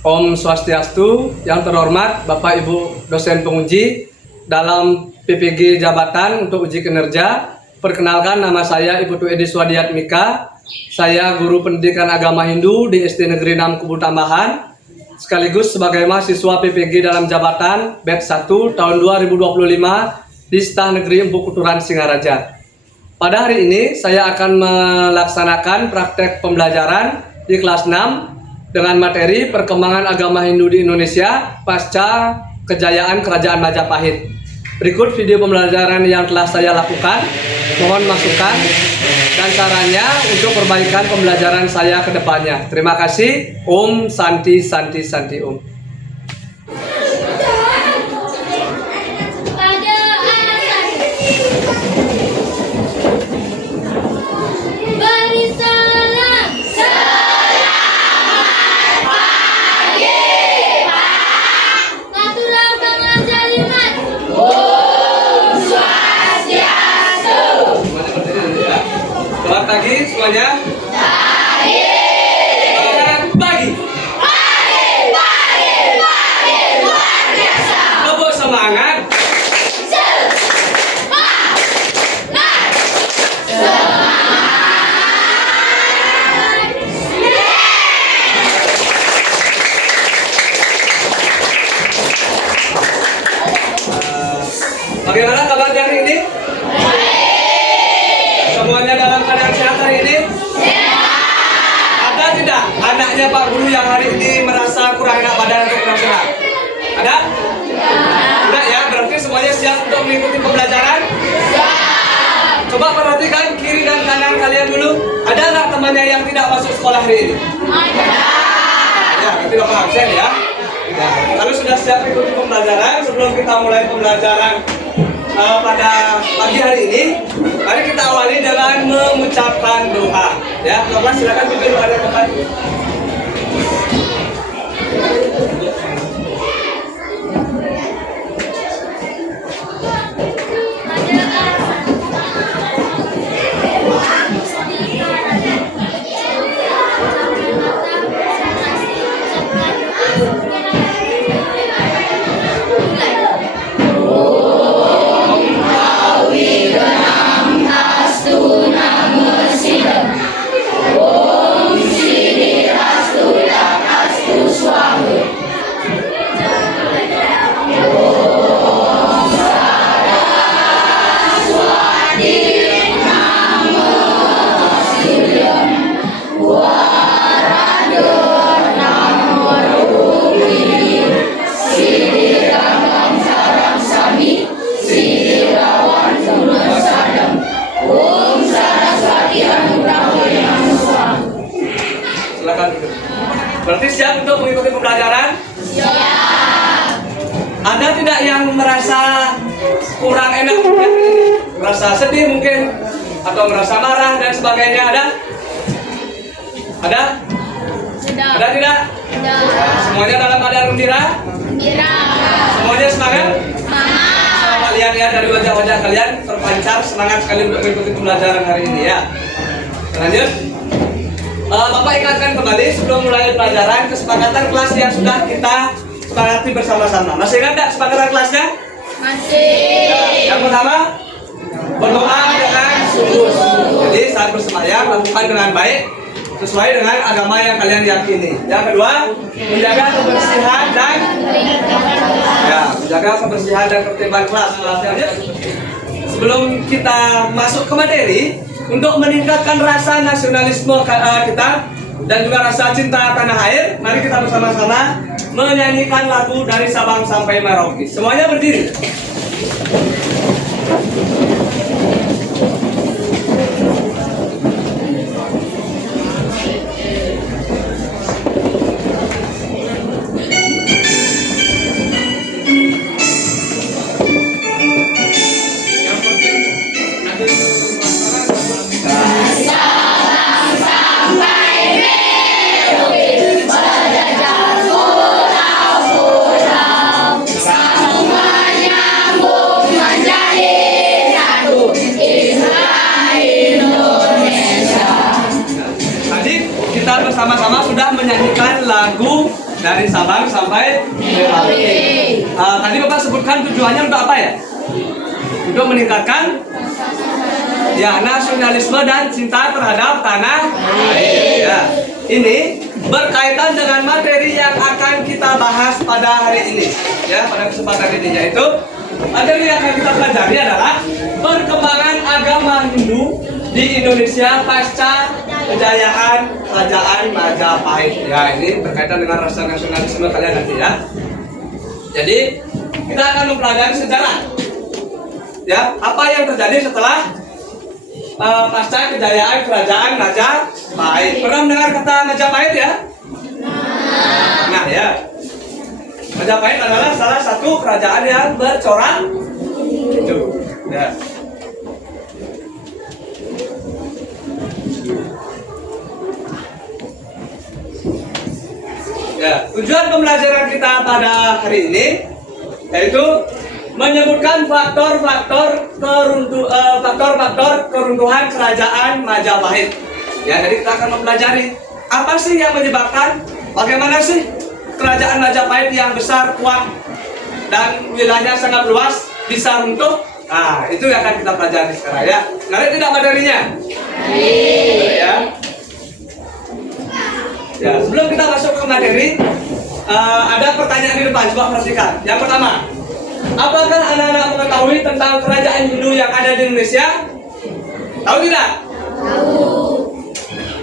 Om Swastiastu, yang terhormat Bapak Ibu dosen penguji dalam PPG Jabatan untuk uji kinerja. Perkenalkan, nama saya Ibu Edi Swadiat Mika. Saya guru pendidikan agama Hindu di SD Negeri 6 Kebun Tambahan, sekaligus sebagai mahasiswa PPG dalam jabatan batch 1 tahun 2025 di Stah Negeri Empu Kuturan Singaraja. Pada hari ini saya akan melaksanakan praktek pembelajaran di kelas 6 dengan materi perkembangan agama Hindu di Indonesia pasca kejayaan Kerajaan Majapahit. Berikut video pembelajaran yang telah saya lakukan. Mohon masukan dan sarannya untuk perbaikan pembelajaran saya ke depannya. Terima kasih. Om Santi Santi Santi Om. Selamat pagi semuanya. Selamat pagi. Luar biasa. Tepuk semangat. Bagaimana kabarnya hari ini? Semuanya dalam keadaan sehat hari ini? Ada tidak anaknya Pak Guru yang hari ini merasa kurang enak badan atau kurang sehat? Ada? Tidak ya, berarti semuanya siap untuk mengikuti pembelajaran? Siap. Coba perhatikan kiri dan kanan kalian dulu. Ada nggak temannya yang tidak masuk sekolah hari ini? Ada. Ya, nanti Bapak absen ya. Kalau sudah siap mengikuti pembelajaran, sebelum kita mulai pembelajaran pada pagi hari ini, mari kita awali dengan mengucapkan doa. Ya, Bapak silakan pimpin doa dari Bapak. Berarti siap untuk mengikuti pembelajaran? Siap. Ada tidak yang merasa kurang enak mungkin? Merasa sedih mungkin? Atau merasa marah dan sebagainya? Ada? Ada? Tidak. Ada tidak? Tidak. Semuanya dalam keadaan gembira? Gembira. Semuanya semangat? Semangat. Sama kalian ya, dari wajah-wajah kalian terpancar semangat sekali untuk mengikuti pembelajaran hari ini ya. Lanjut. Bapak ingatkan kembali sebelum mulai pelajaran kesepakatan kelas yang sudah kita sepakati bersama-sama. Masih ingat tidak kesepakatan kelasnya? Masih. Ya, yang pertama, berdoa dengan sungguh-sungguh. Jadi saat bersembahyang lakukan dengan baik sesuai dengan agama yang kalian yakini. Yang kedua, menjaga kebersihan dan kebersihan dan ketertiban kelas. Sebelum kita masuk ke materi, untuk meningkatkan rasa nasionalisme kita dan juga rasa cinta tanah air, mari kita bersama-sama menyanyikan lagu dari Sabang sampai Merauke. Semuanya berdiri. bersama-sama sudah menyanyikan lagu Dari Sabang sampai Merauke. Tadi Bapak sebutkan tujuannya untuk apa ya? Untuk meningkatkan ya nasionalisme dan cinta terhadap tanah air. Ya. Ini berkaitan dengan materi yang akan kita bahas pada hari ini. Ya, pada kesempatan ini yaitu materi yang akan kita pelajari adalah perkembangan agama Hindu di Indonesia pasca kejayaan Kerajaan Majapahit. Ya, ini berkaitan dengan rasa nasionalisme kalian nanti ya. Jadi kita akan mempelajari sejarah. Ya, apa yang terjadi setelah pasca kejayaan Kerajaan Majapahit. Pernah mendengar kata Majapahit ya? Nah ya, Majapahit adalah salah satu kerajaan yang bercorak itu. Ya. Ya, tujuan pembelajaran kita pada hari ini yaitu menyebutkan faktor-faktor keruntuhan Kerajaan Majapahit. Ya, jadi kita akan mempelajari apa sih yang menyebabkan, bagaimana sih Kerajaan Majapahit yang besar, kuat, dan wilayahnya sangat luas bisa runtuh. Nah, itu yang akan kita pelajari sekarang ya. Ngerti tidak materinya? Ya. Ya, sebelum kita masuk ke materi, ada pertanyaan di depan, coba perhatikan. Yang pertama, apakah anak-anak mengetahui tentang kerajaan Hindu yang ada di Indonesia? Tahu tidak? Tahu.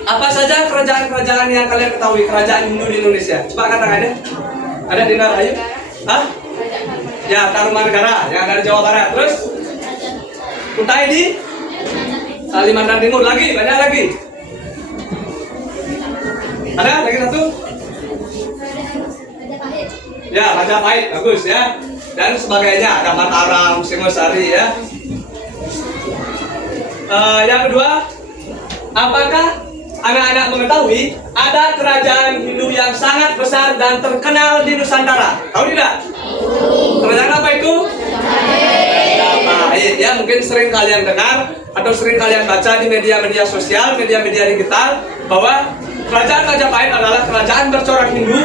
Apa saja kerajaan-kerajaan yang kalian ketahui, kerajaan Hindu di Indonesia? Coba katakan ada. Ada di Narayu? Hah? Ya, Tarumanegara yang ada di Jawa Barat. Terus? Kutai di Kalimantan Timur. Lagi, banyak lagi. Ada lagi satu? Ya, Majapahit, bagus ya. Dan sebagainya, ada Mataram, Singosari ya. Yang kedua, apakah anak-anak mengetahui ada kerajaan Hindu yang sangat besar dan terkenal di Nusantara? Tahu tidak? Kerajaan apa itu? Majapahit. Ya, mungkin sering kalian dengar atau sering kalian baca di media-media sosial, media-media digital bahwa Kerajaan Majapahit adalah kerajaan bercorak Hindu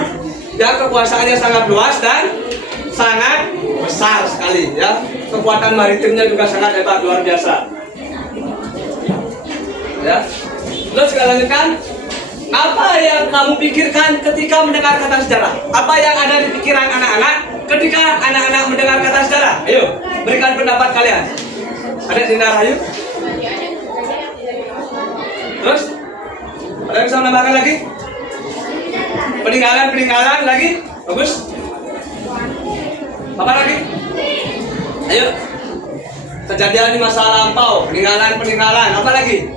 yang kekuasaannya sangat luas dan sangat besar sekali ya. Kekuatan maritimnya juga sangat hebat, luar biasa. Ya. Terus kita lanjutkan. Apa yang kamu pikirkan ketika mendengar kata sejarah? Apa yang ada di pikiran anak-anak ketika anak-anak mendengar kata sejarah? Ayo, berikan pendapat kalian. Ada Sinar Ayu? Terus? Ada yang bisa menambahkan lagi? Peninggalan lagi? Bagus. Apa lagi? Ayo. Kejadian di masa lampau, peninggalan, apa lagi?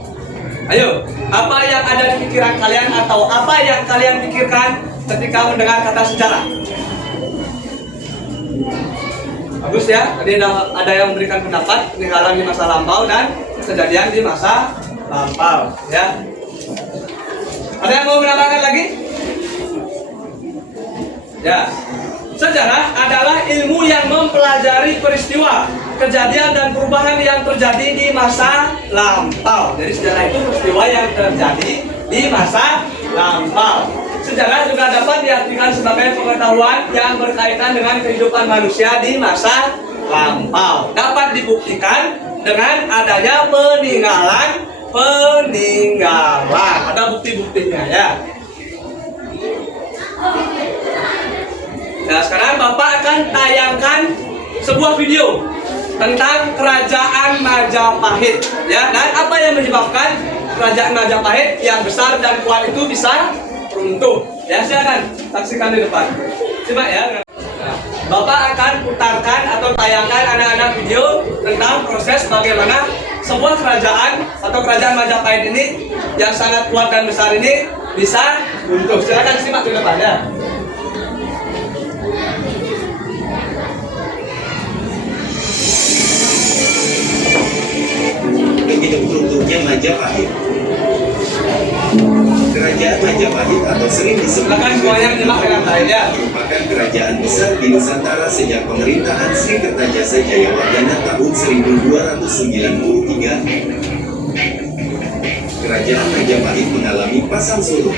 Ayo, apa yang ada di pikiran kalian atau apa yang kalian pikirkan ketika mendengar kata sejarah? Bagus ya, tadi ada yang memberikan pendapat peninggalan di masa lampau dan kejadian di masa lampau ya. Ada yang mau menambahkan lagi? Ya, sejarah adalah ilmu yang mempelajari peristiwa, kejadian dan perubahan yang terjadi di masa lampau. Jadi sejarah itu peristiwa yang terjadi di masa lampau. Sejarah juga dapat diartikan sebagai pengetahuan yang berkaitan dengan kehidupan manusia di masa lampau. Dapat dibuktikan dengan adanya peninggalan. Ada bukti-buktinya ya. Nah, sekarang Bapak akan tayangkan sebuah video tentang Kerajaan Majapahit ya, dan apa yang menyebabkan Kerajaan Majapahit yang besar dan kuat itu bisa runtuh. Ya, silakan saksikan di depan. Coba ya. Nah, Bapak akan putarkan atau tayangkan anak-anak video tentang proses bagaimana sebuah kerajaan atau Kerajaan Majapahit ini yang sangat kuat dan besar ini bisa runtuh. Silakan simak di depan ya. Begitu runtuhnya Majapahit. Kerajaan Majapahit atau sering disebut merupakan kerajaan besar di Nusantara sejak pemerintahan Sri Kertajasa Jayawardhana tahun 1293. Kerajaan Majapahit mengalami pasang surut.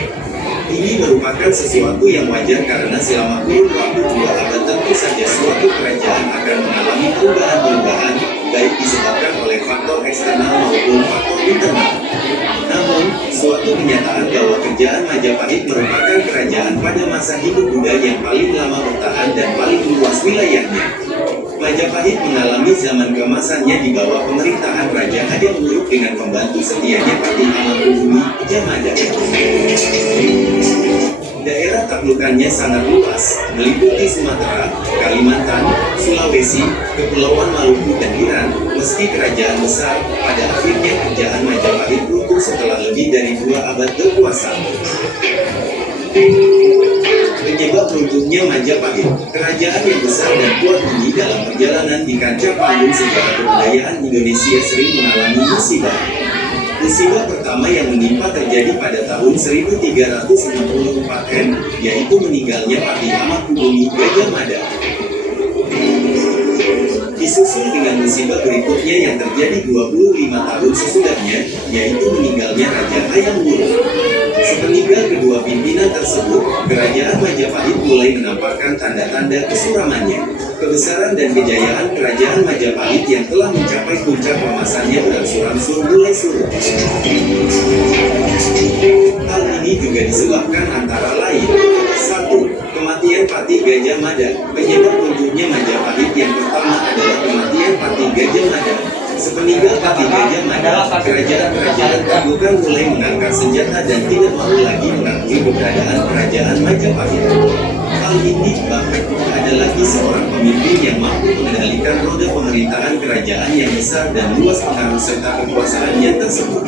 Ini merupakan sesuatu yang wajar karena selama kurun waktu 2 abad tentu saja suatu kerajaan akan mengalami perubahan-perubahan, baik disebabkan oleh faktor eksternal maupun faktor internal. Namun, suatu kenyataan bahwa kerajaan Majapahit merupakan kerajaan pada masa hidup Buddha yang paling lama bertahan dan paling luas wilayahnya. Majapahit mengalami zaman keemasannya di bawah pemerintahan Raja Hayam Wuruk dengan pembantu setianya Patih Amangkubumi, Jamada. Daerah taklukannya sangat luas, meliputi Sumatera, Kalimantan, Sulawesi, Kepulauan Maluku dan Iran. Meski kerajaan besar, pada akhirnya kerajaan Majapahit runtuh setelah lebih dari 2 abad berkuasa. Penyebab runtuhnya Majapahit, kerajaan yang besar dan kuat ini dalam perjalanan di kancah panggung sejarah kebudayaan Indonesia sering mengalami musibah. Musibah pertama yang menimpa terjadi pada tahun 1364-an, yaitu meninggalnya Patih Amangkubumi, Gajah Mada. Disusul dengan musibah berikutnya yang terjadi 25 tahun sesudahnya, yaitu meninggalnya Raja Hayam Wuruk. Sepeninggal kedua pimpinan tersebut, kerajaan Majapahit mulai menampakkan tanda-tanda kesuramannya. Kebesaran dan kejayaan kerajaan Majapahit yang telah mencapai puncak kemasannya berangsur-angsur mulai surut. Hal ini juga disebabkan antara lain: 1. Kematian Patih Gajah Mada. Penyebab runtuhnya Majapahit yang pertama adalah kematian Patih Gajah Mada. Sepeninggal Patih Gajah Mada, kerajaan-kerajaan taklukan mulai mengangkat senjata dan tidak mau lagi mengakui keberadaan kerajaan Majapahit. Hal ini bahkan ada lagi seorang pemimpin yang mampu mengendalikan roda pemerintahan kerajaan yang besar dan luas pengaruh serta kekuasaannya tersebut.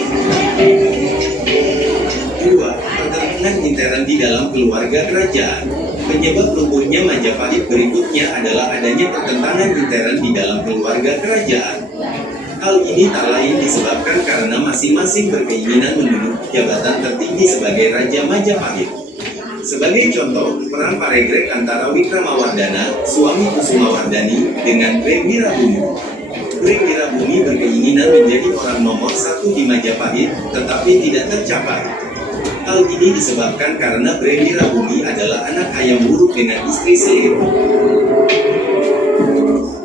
2. Pertentangan intern di dalam keluarga kerajaan. Penyebab runtuhnya Majapahit berikutnya adalah adanya pertentangan intern di dalam keluarga kerajaan. Hal ini tak lain disebabkan karena masing-masing berkeinginan menduduki jabatan tertinggi sebagai Raja Majapahit. Sebagai contoh, perang Paregrek antara Wikramawardhana, suami Kusumawardhani, dengan Breng Wirabumi. Breng Wirabumi berkeinginan menjadi orang nomor 1 di Majapahit, tetapi tidak tercapai. Hal ini disebabkan karena Breng Wirabumi adalah anak Hayam Wuruk dengan istri Seliru.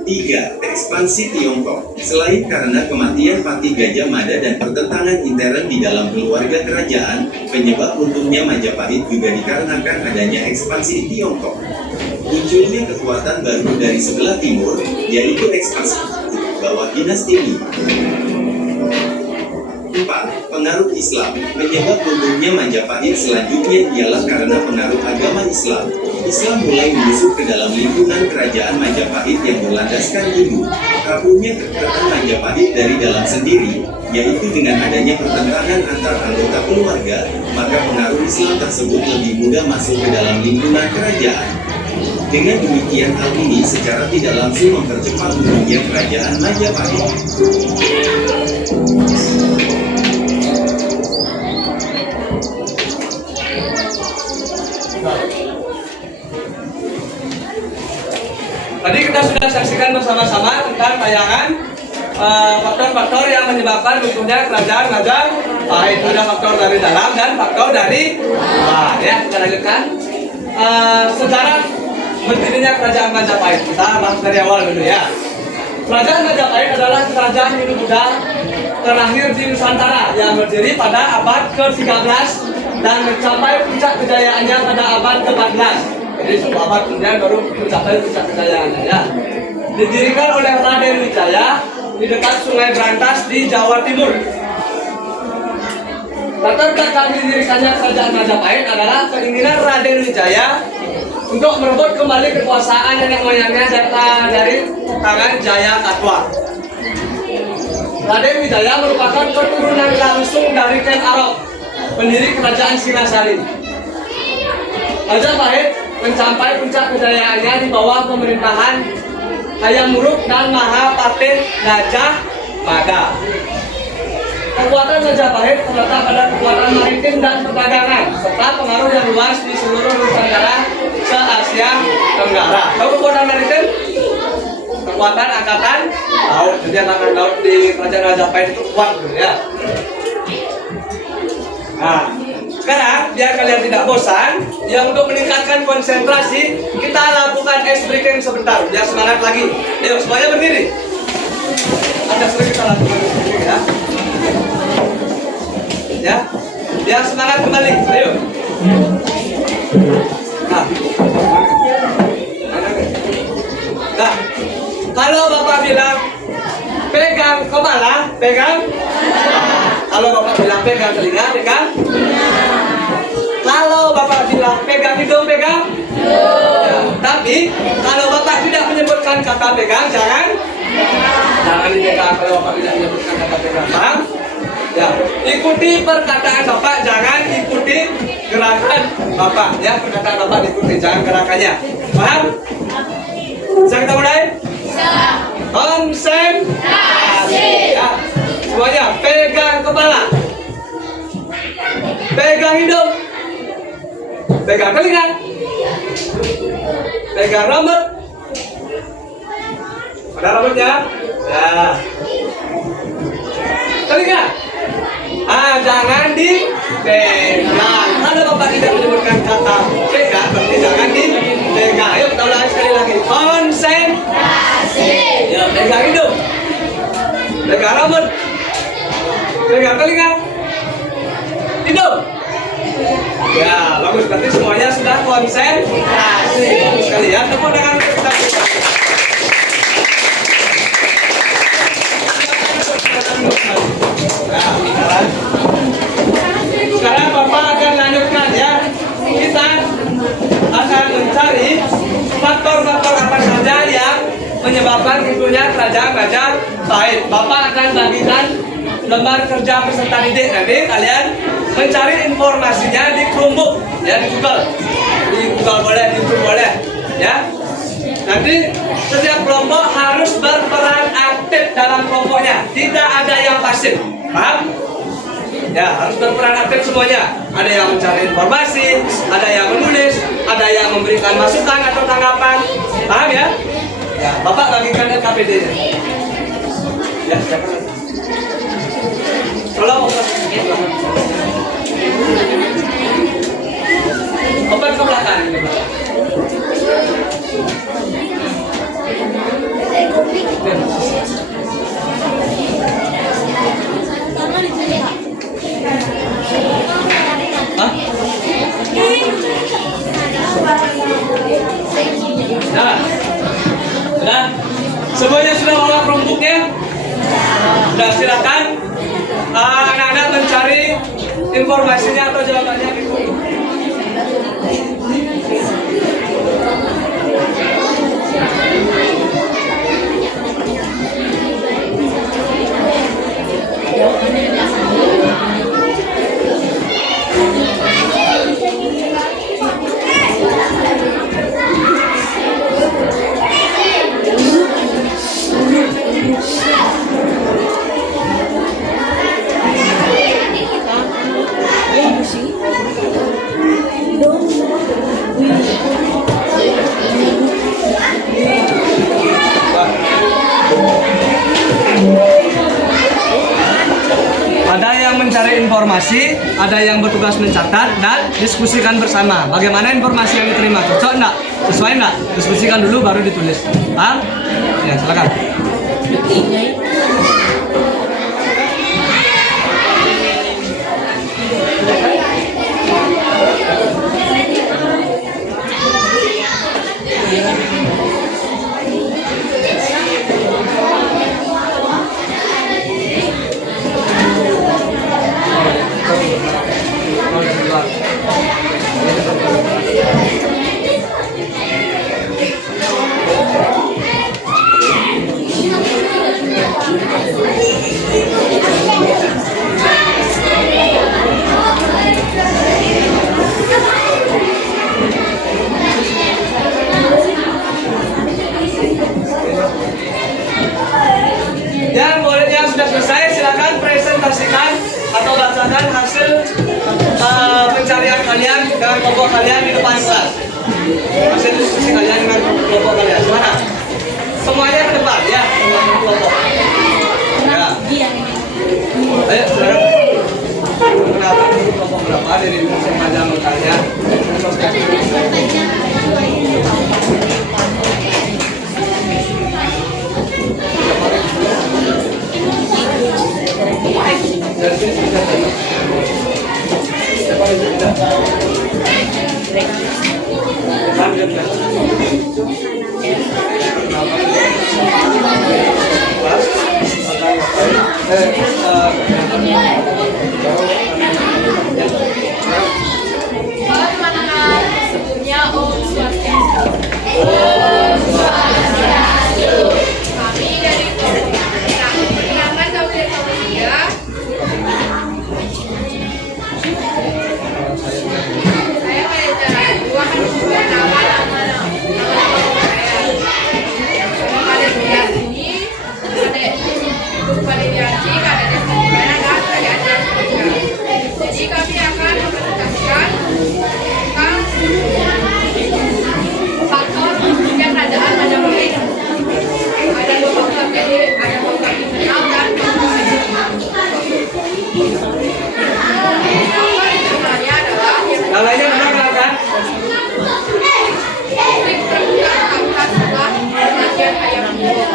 3. Ekspansi Tiongkok. Selain karena kematian Patih Gajah Mada dan pertentangan intern di dalam keluarga kerajaan, penyebab runtuhnya Majapahit juga dikarenakan adanya ekspansi Tiongkok. Munculnya kekuatan baru dari sebelah timur, yaitu ekspansi bawah dinasti Ming. 4. Pengaruh Islam. Penyebab runtuhnya Majapahit selanjutnya ialah karena pengaruh agama Islam. Islam mulai menyusup ke dalam lingkungan kerajaan Majapahit yang berlandaskan Hindu. Rapuhnya kekuatan Majapahit dari dalam sendiri, yaitu dengan adanya pertentangan antar anggota keluarga, maka pengaruh Islam tersebut lebih mudah masuk ke dalam lingkungan kerajaan. Dengan demikian, hal ini secara tidak langsung mempercepat runtuhnya kerajaan Majapahit. Tadi kita sudah saksikan bersama-sama tentang tayangan faktor-faktor yang menyebabkan runtuhnya kerajaan Majapahit. Ada faktor dari dalam dan faktor dari luar. Ya, kita lanjutkan. Sejarah berdirinya kerajaan Majapahit. Kita bahas dari awal dulu ya. Kerajaan Majapahit adalah kerajaan Hindu-Buddha terakhir di Nusantara yang berdiri pada abad ke-13 dan mencapai puncak kejayaannya pada abad ke-14. Jadi 10 abad kemudian baru mencapai puncak kejayaannya ya. Didirikan oleh Raden Wijaya di dekat Sungai Brantas di Jawa Timur. Latar belakang didirikannya kerajaan Majapahit adalah keinginan Raden Wijaya untuk merebut kembali kekuasaan nenek moyangnya dari tangan Jaya Katwa. Raden Wijaya merupakan keturunan langsung dari Ken Arok, pendiri kerajaan Singasari. Majapahit mencapai puncak kejayaannya di bawah pemerintahan Hayam Wuruk dan Mahapatih Gajah Mada. Kekuatan Majapahit terletak pada kekuatan maritim dan perdagangan serta pengaruh yang luas di seluruh Nusantara se-Asia Tenggara. Tahu kekuatan maritim? Kekuatan angkatan laut. Jadi angkatan laut di kerajaan Majapahit itu kuat ya. Nah, Sekarang, biar kalian tidak bosan, yang untuk meningkatkan konsentrasi, kita lakukan ice breaking sebentar, biar semangat lagi. Ayo, semuanya berdiri. Ada sering kita lakukan ice breaking ya. Ya, biar semangat kembali. Ayo. Nah, kalau Bapak bilang pegang kepala, pegang. Kalau Bapak bilang pegang telinga, pegang. Kalau Bapak bilang pegang hidung, pegang. Ya, tapi kalau Bapak tidak menyebutkan kata pegang, jangan dipegang. Kalau Bapak tidak menyebutkan kata pegang, paham? Ya, ikuti perkataan Bapak, jangan ikuti gerakan Bapak. Ya, perkataan Bapak diikuti, jangan gerakannya. Paham? Bisa kita mulai? Bisa. Konsentrasi. Ya, semuanya pegang kepala, pegang hidung, pegang telinga, pegang rambut. Ada rambutnya? Ya. Telinga. Jangan dipegang. Kalau Bapak tidak menyebutkan kata pegang, berarti jangan dipegang. Ayo kita ulangi sekali lagi. Konsentrasi. Ya, pegang hidung, pegang rambut, pegang telinga, hidung. Ya, bagus. Berarti semuanya sudah konsentrasi. Bagus sekali ya. Tepuk tangan untuk kita. Nah, sekarang Bapak akan lanjutkan ya. Kita akan mencari faktor-faktor apa saja yang menyebabkan runtuhnya kerajaan Majapahit. Bapak akan bagikan lembar kerja peserta didik. Nanti kalian mencari informasinya di Chromebook ya, di Google. Di Google boleh, di YouTube boleh ya. Nanti setiap kelompok harus berperan aktif dalam kelompoknya. Tidak ada yang pasif. Paham? Ya, harus berperan aktif semuanya. Ada yang mencari informasi, ada yang menulis, ada yang memberikan masukan atau tanggapan. Paham ya? Ya, Bapak bagikan LKPD-nya. Ya, silakan. Tolong open ke belakang. Nah, semuanya sudah bawa Chromebooknya? Sudah, silakan anak-anak mencari informasinya atau jawabannya di Chromebook. Ada yang mencari informasi, ada yang bertugas mencatat dan diskusikan bersama. Bagaimana informasi yang diterima? Cocok enggak? Sesuai enggak? Diskusikan dulu baru ditulis. Paham? Ya, silakan. Yang sudah selesai silakan presentasikan atau bacakan hasil pencarian kalian dengan kelompok kalian di depan kelas. Hasil diskusi kalian dengan kelompok kalian. Mana? Semuanya ke depan ya, kelompok. Ya. Ayo, silakan. Kenapa kelompok? berapa dari sepanjang kalian? Sebelumnya Om Swastiastu. Kami dari perkenalkan kami dari kelompok 3. Saya pada cara dua akan membuat nama pada bulan ini pada diaji ada desa di mana dan ada jadi kami akan mempresentasikan tentang faktor dan kerajaan Majapahit. Ada dua faktor, jadi ada faktor internal dan faktor eksternal. Faktor internalnya adalah Yang lainnya kenalkan. trik perbuatan angkat setelah perjanjian ayam ibu.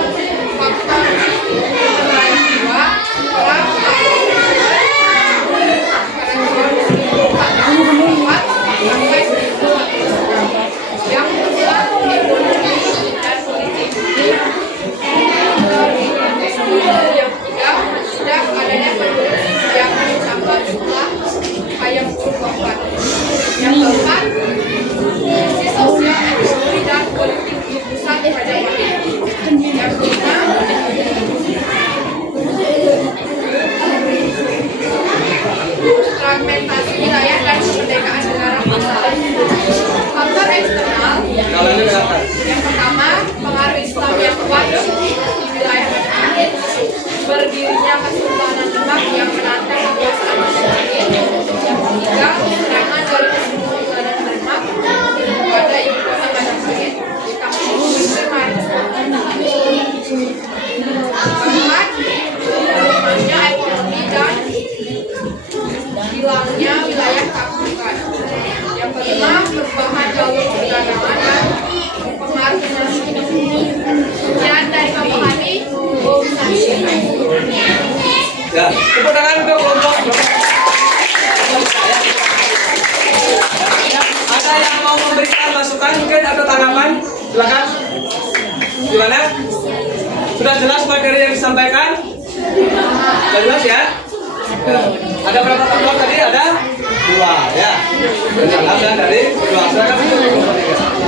Faktor internal kedua adalah yang kedua ekonomi dan politik. Yang ketiga tidak adanya penduduk yang menambah jumlah ayam kurban. Yang keempat sisi sosial ekonomi dan politik di pusat Majapahit. Yang kelima fragmentasi wilayah dan kemerdekaan negara pasal. Faktor eksternal Yang lainnya kenalkan. yang pertama, pengaruh Islam yang kuat di wilayah Majapahit, berdirinya Kesultanan Demak yang menantang kekuasaan Majapahit. Yang ketiga, serangan dari Kesultanan Demak pada ibu kota Majapahit di tahun 1500. Keempat, lemahnya ekonomi dan hilangnya wilayah kampungan. Yang kelima, perubahan jalur perdagangan dan pengaruh nasi. Sekian dari kami, Om Swastiastu. Ya, tepuk tangan untuk kelompok. Ada yang mau memberikan masukan mungkin atau tanggapan? Silakan. Gimana? Sudah jelas materi yang disampaikan? Sudah jelas ya? Ya. Ada berapa kelompok tadi? Ada 2 ya. Dan dari 2. Silakan untuk kelompok 3.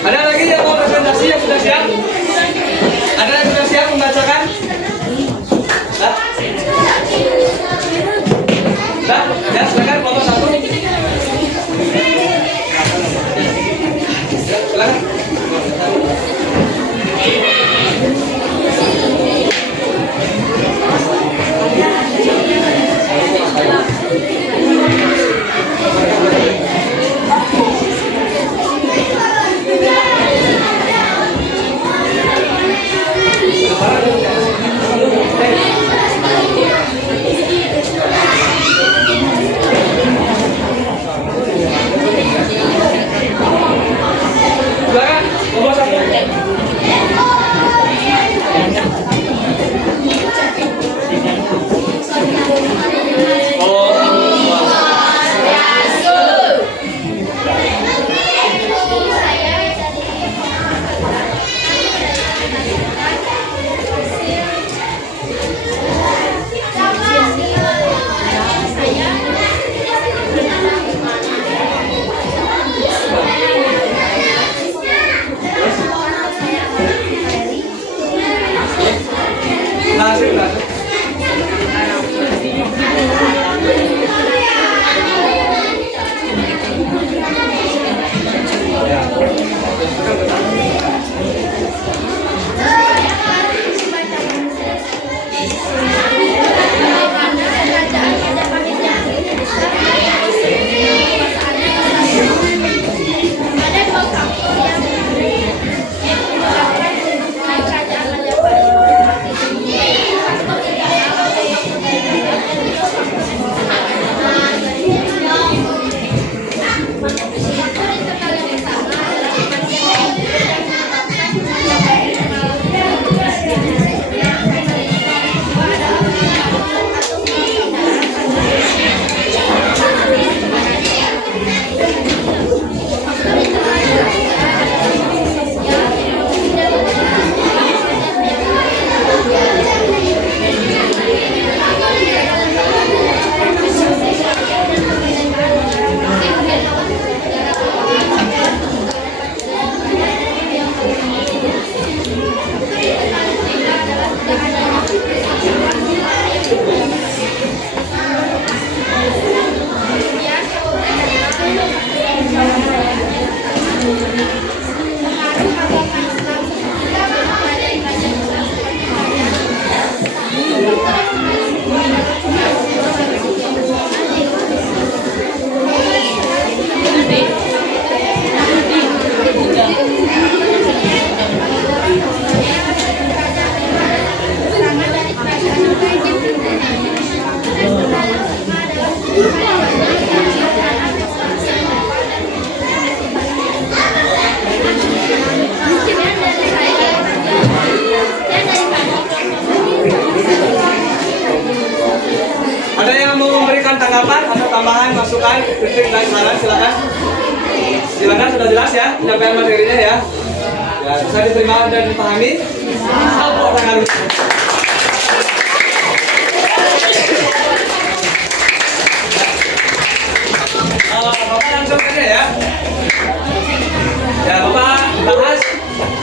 Ada lagi yang mau presentasi yang sudah siap? Ada yang sudah siap membacakan? Dah? Dah? Ya, silakan kelompok 1. Silakan. Silakan, kelompok 1. tambahan, masukan, kritik dan saran silakan. Gimana, sudah jelas ya penyampaian materinya ya? Ya, bisa diterima dan dipahami. Tepuk tangan dulu. Bapak langsung aja ya. Ya, Bapak bahas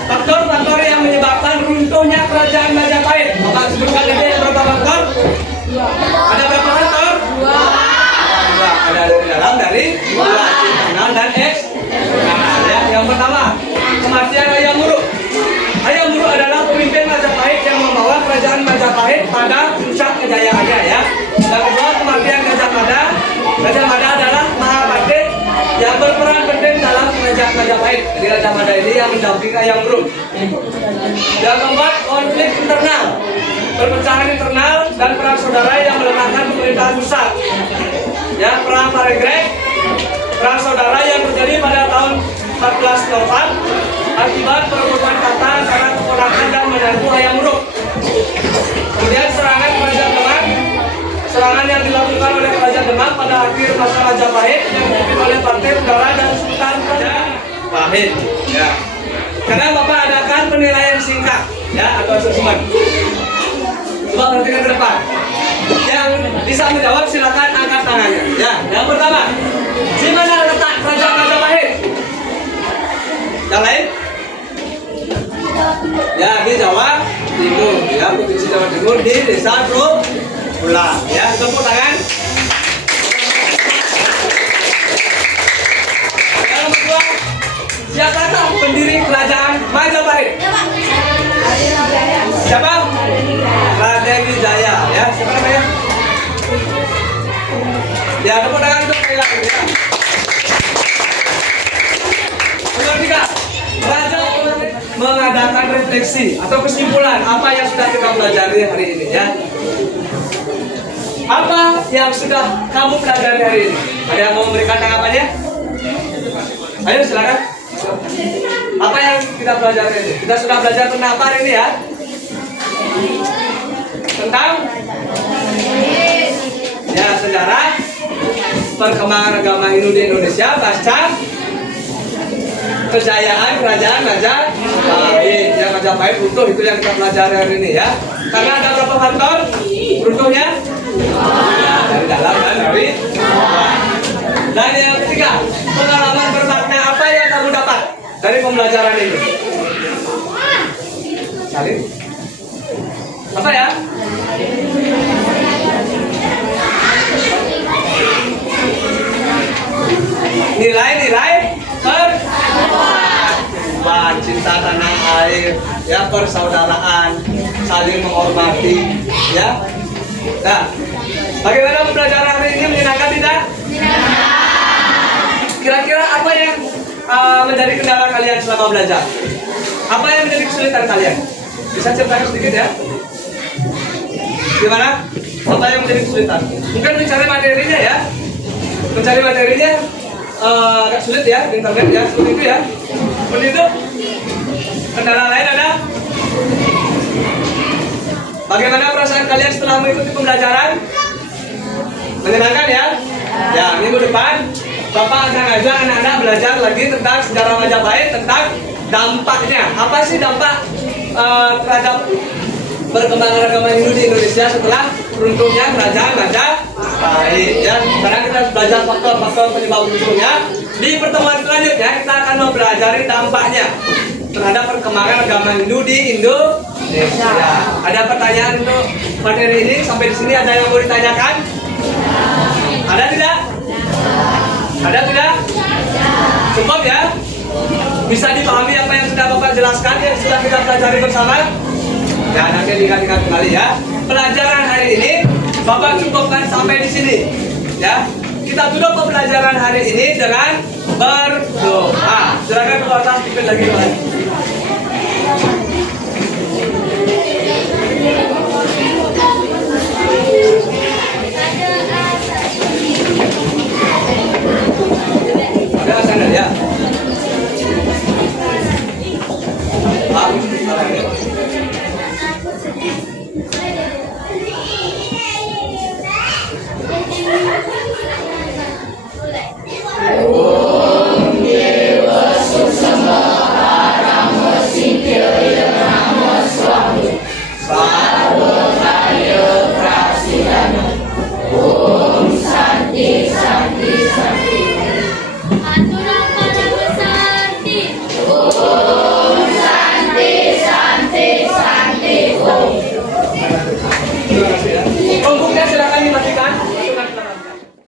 faktor-faktor yang menyebabkan runtuhnya kerajaan Majapahit. Bapak sebutkan aja berapa faktor? Ada berapa faktor? Dua. Ada dari dalam, dari luar, internal dan eksternal. Ya, yang pertama, kematian Hayam Wuruk. Hayam Wuruk adalah pemimpin Majapahit yang membawa kerajaan Majapahit pada puncak kejayaannya ya. Yang kedua, kematian Gajah Mada. Gajah Mada adalah Mahapatih yang berperan penting dalam kerajaan Majapahit. Jadi Gajah Mada ini yang mendampingi Hayam Wuruk. Yang keempat, konflik internal. Perpecahan internal dan perang saudara yang melemahkan pemerintahan pusat. Ya, perang Paregreg, perang saudara yang terjadi pada tahun 1404 akibat perebutan kata antara keponakan dan menantu Hayam Wuruk. Kemudian serangan Kerajaan Demak, serangan yang dilakukan oleh Kerajaan Demak pada akhir masa Majapahit yang dipimpin oleh Partai Udara dan Sultan Majapahit. Ya. Karena Bapak adakan penilaian singkat, ya, atau assessment. Coba perhatikan ke depan. Yang bisa menjawab silakan angkat tangannya. Ya, yang pertama, di mana letak kerajaan Majapahit? Yang lain? Ya, di Jawa Timur. Ya, provinsi Jawa Timur di Desa Trubula. Ya, tepuk tangan. Yang kedua, siapakah pendiri kerajaan Majapahit? Siapa? Raden Wijaya. Ya, siapa namanya? Ya, tepuk tangan untuk Kayla. Ya. Nomor 3, Raja mengadakan refleksi atau kesimpulan apa yang sudah kita pelajari hari ini ya. Apa yang sudah kamu pelajari hari ini? Ada yang mau memberikan tanggapannya? Ayo silakan. Apa yang kita pelajari ini? Kita sudah belajar tentang apa hari ini ya? Tentang ya sejarah perkembangan agama Hindu di Indonesia pasca kejayaan kerajaan Majapahit. Ya, Majapahit runtuh, itu yang kita pelajari hari ini ya. Karena ada berapa faktor runtuhnya? Dari dalam dan dari luar. Dan yang ketiga, pengalaman bermakna apa yang kamu dapat dari pembelajaran ini? Salin? Apa ya? Nilai-nilai cinta tanah air, ya, persaudaraan, saling menghormati, ya. Nah, bagaimana pembelajaran hari ini, menyenangkan tidak? Kira-kira apa yang menjadi kendala kalian selama belajar? Apa yang menjadi kesulitan kalian? Bisa ceritakan sedikit ya? Gimana? Apa yang menjadi kesulitan? Mungkin mencari materinya ya. Mencari materinya agak sulit ya, internet ya, seperti itu ya. Seperti itu. Kendala lain ada? Bagaimana perasaan kalian setelah mengikuti pembelajaran? Menyenangkan ya? Ya, minggu depan Bapak akan ajak anak-anak belajar lagi tentang sejarah Majapahit, tentang dampaknya. Apa sih dampak terhadap perkembangan agama Hindu di Indonesia setelah runtuhnya kerajaan Majapahit ya. Sekarang kita belajar faktor-faktor penyebab runtuhnya. Di pertemuan selanjutnya kita akan mempelajari dampaknya terhadap perkembangan agama Hindu di Indonesia. Ada pertanyaan untuk materi ini? Sampai di sini ada yang mau ditanyakan? Ada tidak? Ada tidak? Cukup ya? Bisa dipahami apa yang sudah Bapak jelaskan, yang sudah kita pelajari bersama? Ya, nanti diingat-ingat kembali ya. Pelajaran hari ini Bapak cukupkan sampai di sini. Ya, kita tutup pembelajaran hari ini dengan berdoa. Silakan Bapak pimpin lagi.